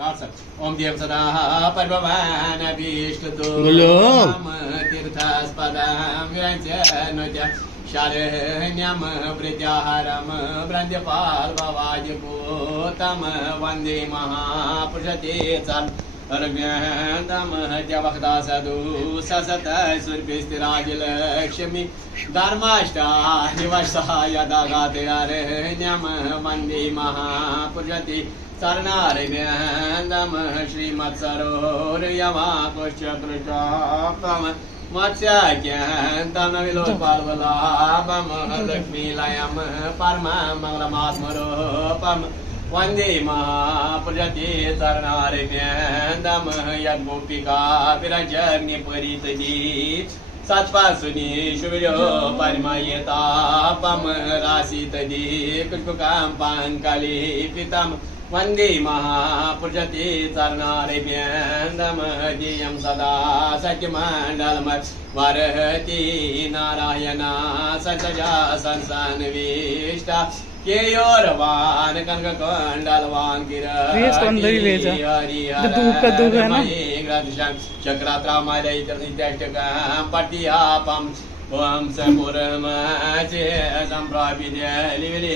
ओम देव सदा परभवान अभीष्टतो तीर्थास्पदां विरञ्चनुत्य शारण्यं प्रत्याहारं ब्रह्मपाल्भवाजपूतं वन्दे महापुरुषते अर्घ्यं हत्यवक्ता सदु ससत सुरभिस्थिराजलक्ष्मी धर्माष्टादिवर्षः यदा गातिरण्यं वन्दे महापुरुषते शरणारव्यन्दम श्रीमत्सरोर्यमाकुश्चकृशापम मत्स्याख्यन्तं विलोपाल्वलाभं लक्ष्मीलयं परममङ्गलमात्मरूपं वन्दे महापुरुषते शरणारव्यन्दम यद्गोपिका विरजग्निपरितती सत्पासुनी शुभ्यो परिमयतापं राशितदी पुष्पकां पाङ्कलिपितं वन्दे महापुरुषते शरणारव्यन्दम ध्येयं सदा सत्यमण्डलमर्हति नारायणा सतजा संसानविष्टा केयोरवान कनककुण्डलवान किरीटं चक्रात्रामलैत्यष्टकं पट्यापं ओम समुरमचे संप्रापिते लिविले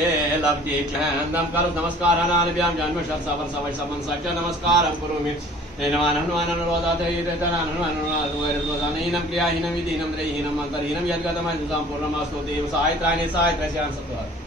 छन्दं करो नमस्कारानाभ्यां जन्मशतसवर्षवर्षमं सच नमस्कारं करोमि हनुमानहनुमानरोदातैरतनानहनुमानरोदानैनं क्रियाहीनं विधिनं त्रयहीनं मन्त्रहीनं यद्गतमं पूर्णमस्तु देव सायत्राणि सायत्रस्यां सत्वः